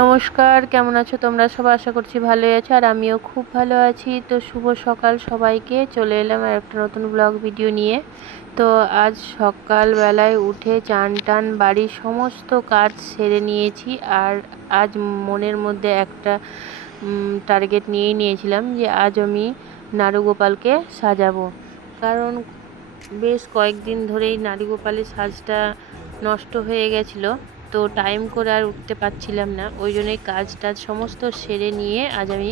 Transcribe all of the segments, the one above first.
নমস্কার, কেমন আছো তোমরা সবাই? আশা করছি ভালোই আছো আর আমিও খুব ভালো আছি। তো শুভ সকাল সবাইকে। চলে এলাম আর একটা নতুন ব্লগ ভিডিও নিয়ে। তো আজ সকালবেলায় উঠে চান টান বাড়ির সমস্ত কাজ সেরে নিয়েছি। আর আজ মনের মধ্যে একটা টার্গেট নিয়েই নিয়েছিলাম যে আজ আমি নাড়ুগোপালকে সাজাবো। কারণ বেশ কয়েকদিন ধরেই নাড়ুগোপালের সাজটা নষ্ট হয়ে গেছিলো, তো টাইম করে আর উঠতে পারছিলাম না। ওই জন্যই কাজ টাজ সমস্ত সেরে নিয়ে আজ আমি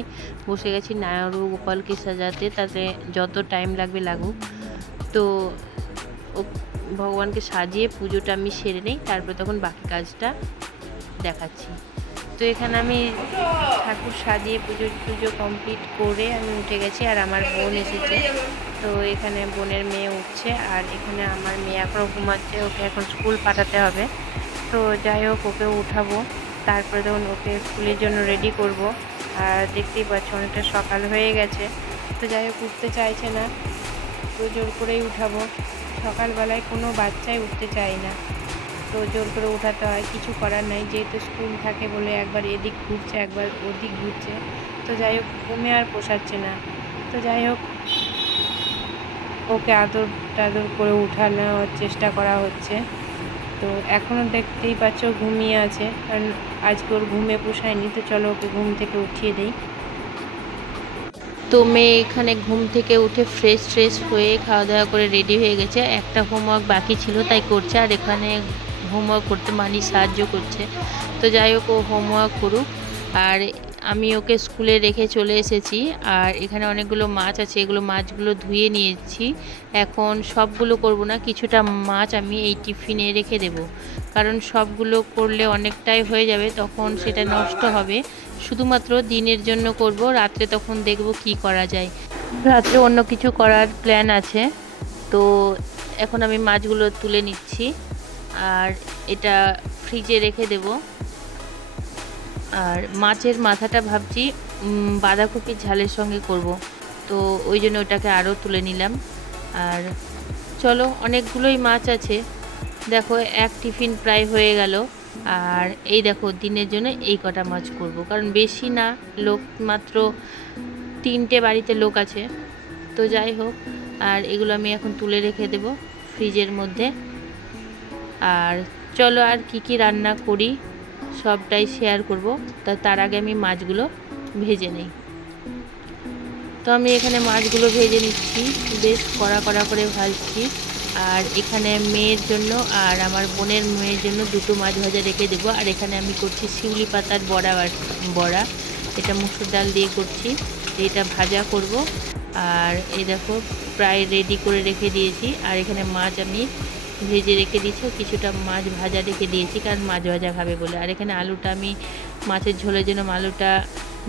বসে গেছি নাড়ুগোপালকে সাজাতে। তাতে যত টাইম লাগবে লাগুক, তো ও ভগবানকে সাজিয়ে পুজোটা আমি সেরে নিই, তারপর তখন বাকি কাজটা দেখাচ্ছি। তো এখানে আমি ঠাকুর সাজিয়ে পুজো কমপ্লিট করে আমি উঠে গেছি আর আমার বোন এসেছে। তো এখানে বোনের মেয়ে উঠছে আর এখানে আমার মেয়ে এখনও ঘুমাচ্ছে, ওকে এখন স্কুল পাঠাতে হবে। তো যাই হোক, ওকে উঠাবো, তারপরে তখন ওকে স্কুলের জন্য রেডি করব। আর দেখতেই পাচ্ছ অনেকটা সকাল হয়ে গেছে। তো যাই হোক, উঠতে চাইছে না, তো জোর করেই উঠাবো। সকালবেলায় কোনো বাচ্চাই উঠতে চায় না, তো জোর করে উঠাতে হয়, কিছু করার নাই। যেহেতু স্কুল থাকে বলে একবার এদিক ঘুরছে একবার ওদিক ঘুরছে। তো যাই হোক, ঘুমে আর পোষাচ্ছে না। তো যাই হোক, ওকে আদর টাদর করে উঠানোর চেষ্টা করা হচ্ছে। তো এখনও দেখতেই পাচ্ছ ঘুমিয়ে আছে, কারণ আজকে ওর ঘুমে পোষায়নি। তো চলো ওকে ঘুম থেকে উঠিয়ে দিই। তো মেয়ে এখানে ঘুম থেকে উঠে ফ্রেশ হয়ে খাওয়া দাওয়া করে রেডি হয়ে গেছে। একটা হোমওয়ার্ক বাকি ছিল তাই করছে, আর এখানে হোমওয়ার্ক করতে মানি সাহায্য করছে। তো যাই হোক, ও হোমওয়ার্ক করুক। আর আমি ওকে স্কুলে রেখে চলে এসেছি। আর এখানে অনেকগুলো মাছ আছে, এগুলো মাছগুলো ধুয়ে নিয়েছি। এখন সবগুলো করব না, কিছুটা মাছ আমি এই টিফিনে রেখে দেব, কারণ সবগুলো করলে অনেকটাই হয়ে যাবে, তখন সেটা নষ্ট হবে। শুধুমাত্র দিনের জন্য করব, রাত্রে তখন দেখব কি করা যায়। রাত্রে অন্য কিছু করার প্ল্যান আছে। তো এখন আমি মাছগুলো তুলে নিচ্ছি আর এটা ফ্রিজে রেখে দেব। আর মাছের মাথাটা ভাবছি বাঁধাকপির ঝালের সঙ্গে করব, তো ওই জন্য ওটাকে আরও তুলে নিলাম। আর চলো, অনেকগুলোই মাছ আছে, দেখো এক টিফিন প্রায় হয়ে গেল। আর এই দেখো, দিনের জন্য এই কটা মাছ করব, কারণ বেশি না, লোক মাত্র 3টে বাড়িতে লোক আছে। তো যাই হোক, আর এগুলো আমি এখন তুলে রেখে দেব ফ্রিজের মধ্যে। আর চলো, আর কি কি রান্না করি সবটাই শেয়ার করব। তার আগে আমি মাছগুলো ভেজে নিই। তো আমি এখানে মাছগুলো ভেজে নিচ্ছি, বেশ কড়া করে ভাজছি। আর এখানে মেয়ের জন্য আর আমার বোনের মেয়ের জন্য দুটো মাছ ভাজা রেখে দেবো। আর এখানে আমি করছি শিউলি পাতার বড়া, এটা মুসুর ডাল দিয়ে করছি, এটা ভাজা করব। আর এই দেখো, প্রায় রেডি করে রেখে দিয়েছি। আর এখানে মাছ আমি ভেজে রেখে দিয়েছি, কিছুটা মাছ ভাজা রেখে দিয়েছি, কারণ মাছ ভাজা খাবে বলে। আর এখানে আলুটা আমি মাছের ঝোলের জন্য আলুটা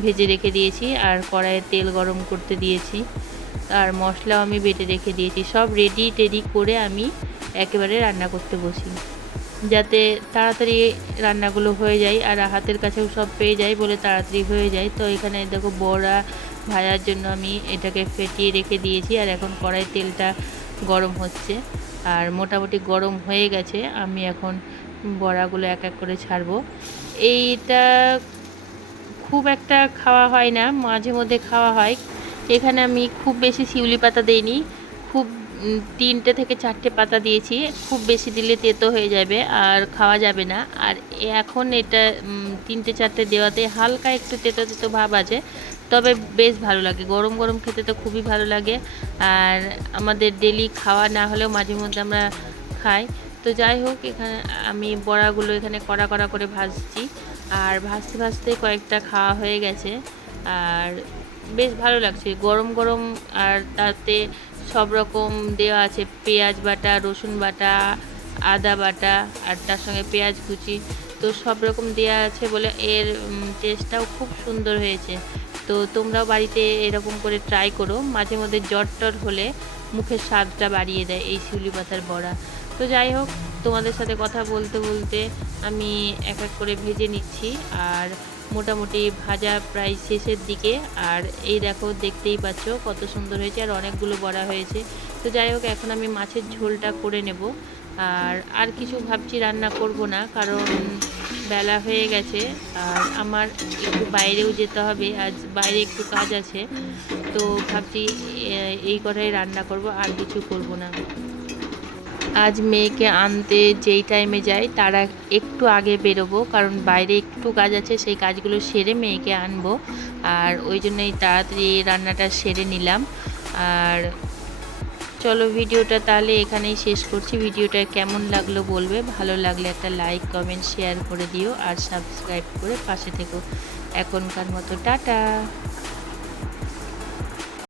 ভেজে রেখে দিয়েছি, আর কড়াইয়ে তেল গরম করতে দিয়েছি, আর মশলাও আমি বেটে রেখে দিয়েছি। সব রেডি করে আমি একেবারে রান্না করতে বসি, যাতে তাড়াতাড়ি রান্নাগুলো হয়ে যায় আর হাতের কাছেও সব পেয়ে যায় বলে তাড়াতাড়ি হয়ে যায়। তো এখানে দেখো, বড়া ভাজার জন্য আমি এটাকে ফেটিয়ে রেখে দিয়েছি। আর এখন কড়াই তেলটা গরম হচ্ছে, আর মোটামুটি গরম হয়ে গেছে। আমি এখন বড়াগুলো এক এক করে ছাড়বো। এইটা খুব একটা খাওয়া হয় না, মাঝে মধ্যে খাওয়া হয়। এখানে আমি খুব বেশি শিউলি পাতা দিইনি, খুব 3টে থেকে 4টে পাতা দিয়েছি। খুব বেশি দিলে তেতো হয়ে যাবে আর খাওয়া যাবে না। আর এখন এটা 3টে 4টে দেওয়াতে হালকা একটু তেতো ভাব আছে, তবে বেশ ভালো লাগে। গরম গরম খেতে তো খুবই ভালো লাগে। আর আমাদের ডেলি খাওয়া না হলেও মাঝে মধ্যে আমরা খাই। তো যাই হোক, এখানে আমি বড়াগুলো এখানে কড়া করে ভাজছি। আর ভাজতে কয়েকটা খাওয়া হয়ে গেছে, আর বেশ ভালো লাগছে গরম গরম। আর তাতে সব রকম দেওয়া আছে, পেঁয়াজ বাটা, রসুন বাটা, আদা বাটা, আর তার সঙ্গে পেঁয়াজ কুচি। তো সব রকম দেওয়া আছে বলে এর টেস্টটাও খুব সুন্দর হয়েছে। তো তোমরাও বাড়িতে এরকম করে ট্রাই করো, মাঝে মধ্যে জ্বর টর হলে মুখের স্বাদটা বাড়িয়ে দেয় এই শিউলি পাতার বড়া। তো যাই হোক, তোমাদের সাথে কথা বলতে আমি এক এক করে ভেজে নিচ্ছি। আর মোটামুটি ভাজা প্রায় শেষের দিকে। আর এই দেখো, দেখতেই পাচ্ছ কত সুন্দর হয়েছে, আর অনেকগুলো বড়া হয়েছে। তো যাই হোক, এখন আমি মাছের ঝোলটা করে নেব। আর কিছু ভাবছি রান্না করব না, কারণ বেলা হয়ে গেছে আর আমার একটু বাইরেও যেতে হবে, আজ বাইরে একটু কাজ আছে। তো ভাবছি এই কটাই রান্না করব, আর কিছু করব না। আজ মেয়েকে আনতে যেই টাইমে যাই তারা একটু আগে বেরোবো, কারণ বাইরে একটু কাজ আছে, সেই কাজগুলো সেরে মেয়েকে আনবো। আর ওই জন্যই তাড়াতাড়ি রান্নাটা সেরে নিলাম। আর চলো ভিডিওটা তাহলে এখানেই শেষ করছি। ভিডিওটা কেমন লাগলো বলবে, ভালো লাগলে একটা লাইক কমেন্ট শেয়ার করে দিও আর সাবস্ক্রাইব করে পাশে থেকো। এখনকার মতো টাটা।